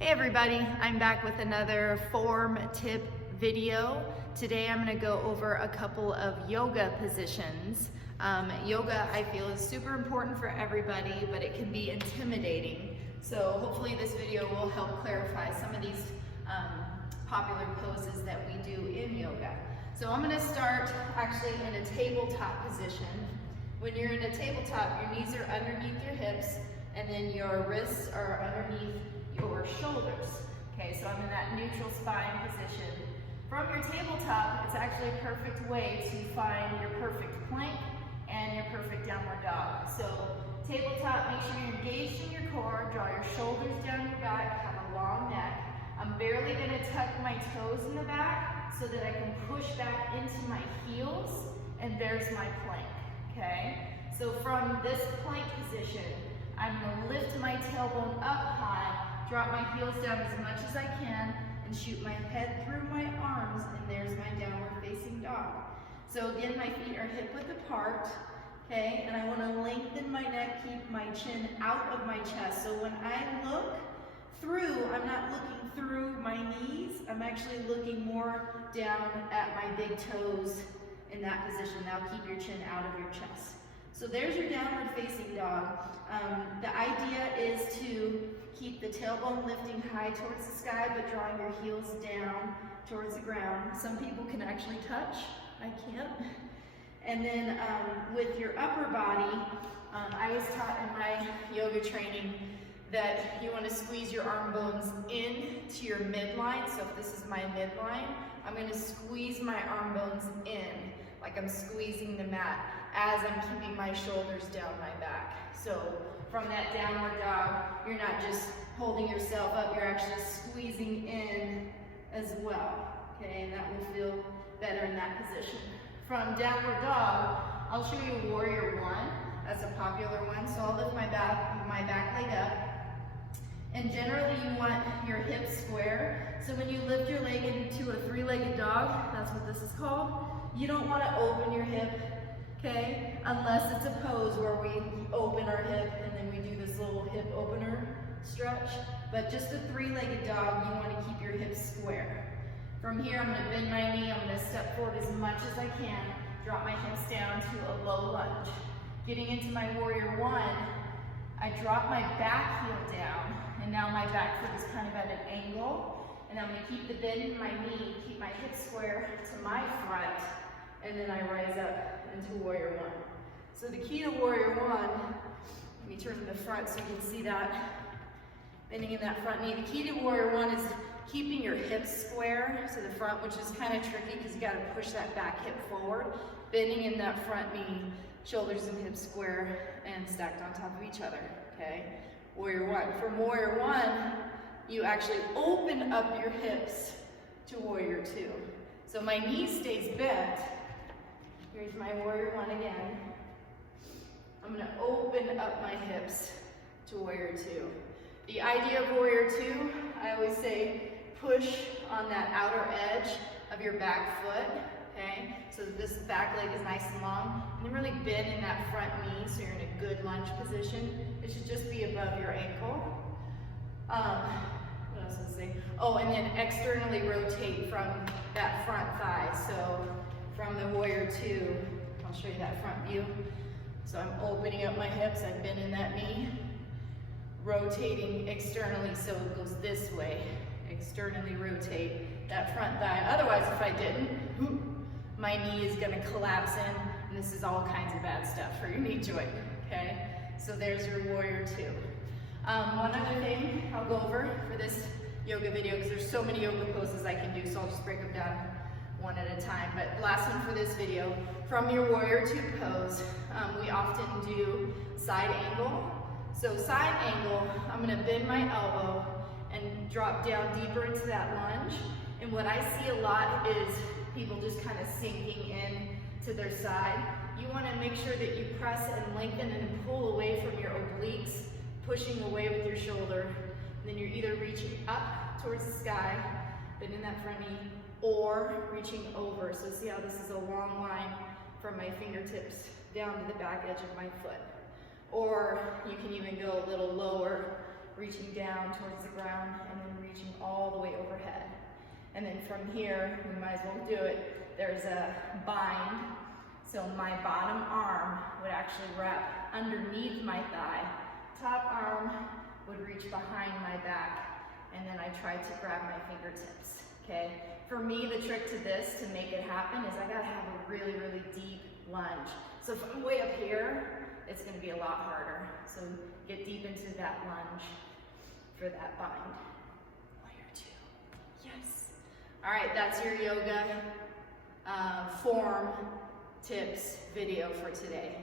Hey everybody, I'm back with another form tip video. Today I'm going to go over a couple of yoga positions. Yoga I feel is super important for everybody, but it can be intimidating. So hopefully this video will help clarify some of these popular poses that we do in yoga. So I'm going to start actually in a tabletop position. When you're in a tabletop, your knees are underneath your hips and then your wrists are underneath your shoulders. Okay, so I'm in that neutral spine position. From your tabletop, it's actually a perfect way to find your perfect plank and your perfect downward dog. So tabletop, make sure you're engaged in your core, draw your shoulders down your back, have a long neck. I'm barely going to tuck my toes in the back so that I can push back into my heels, and there's my plank. Okay, so from this plank position, I'm going to lift my tailbone up high, drop my heels down as much as I can, and shoot my head through my arms, and there's my downward facing dog. So again, my feet are hip width apart, okay, and I want to lengthen my neck, keep my chin out of my chest. So when I look through, I'm not looking through my knees, I'm actually looking more down at my big toes in that position. Now keep your chin out of your chest. So there's your downward facing dog. The idea is to keep the tailbone lifting high towards the sky, but drawing your heels down towards the ground. Some people can actually touch, I can't. And then with your upper body, I was taught in my yoga training that you want to squeeze your arm bones into your midline. So if this is my midline, I'm going to squeeze my arm bones in, like I'm squeezing the mat, as I'm keeping my shoulders down my back. So from that downward dog, you're not just holding yourself up, you're actually squeezing in as well. Okay, and that will feel better in that position. From downward dog, I'll show you warrior one. That's a popular one. So I'll lift my back leg up. And generally you want your hips square. So when you lift your leg into a three-legged dog, that's what this is called, you don't want to open your hip, okay? Unless it's a pose where we open our hip and then we do this little hip opener stretch. But just a three-legged dog, you want to keep your hips square. From here, I'm going to bend my knee, I'm going to step forward as much as I can, drop my hips down to a low lunge. Getting into my warrior one, I drop my back heel down, and now my back foot is kind of at an angle. And I'm going to keep the bend in my knee, keep my hips square to my front, and then I rise up into warrior one. So the key to warrior one, let me turn to the front so you can see that, bending in that front knee. The key to warrior one is keeping your hips square to the front, which is kind of tricky because you got to push that back hip forward, bending in that front knee, shoulders and hips square and stacked on top of each other, okay? Warrior one. From warrior one, you actually open up your hips to warrior two. So my knee stays bent. Here's my warrior one again. I'm going to open up my hips to warrior two. The idea of warrior two, I always say, push on that outer edge of your back foot, okay? So that this back leg is nice and long. And then really bend in that front knee so you're in a good lunge position. It should just be above your ankle. What else was I saying? Oh, and then externally rotate from that front thigh. So from the warrior two, I'll show you that front view. So I'm opening up my hips, I'm bending that knee, rotating externally so it goes this way. Externally rotate that front thigh. Otherwise, if I didn't, my knee is going to collapse in, and this is all kinds of bad stuff for your knee joint, okay? So there's your warrior two. One other thing I'll go over for this yoga video, because there's so many yoga poses I can do, so I'll just break them down one at a time. But last one for this video, from your warrior two pose, we often do side angle. So side angle, I'm going to bend my elbow and drop down deeper into that lunge. And what I see a lot is people just kind of sinking in to their side. You want to make sure that you press and lengthen and pull away from your obliques, pushing away with your shoulder. And then you're either reaching up towards the sky, bending that front knee, or reaching over. So see how this is a long line from my fingertips down to the back edge of my foot. Or you can even go a little lower, reaching down towards the ground and then reaching all the way overhead. And then from here, we might as well do it. There's a bind. So my bottom arm would actually wrap underneath my thigh. Top arm would reach behind my back. And then I try to grab my fingertips, okay? For me, the trick to this, to make it happen, is I gotta have a really, really deep lunge. So if I'm way up here, it's gonna be a lot harder. So get deep into that lunge for that bind. Warrior two, yes. All right, that's your yoga form tips video for today.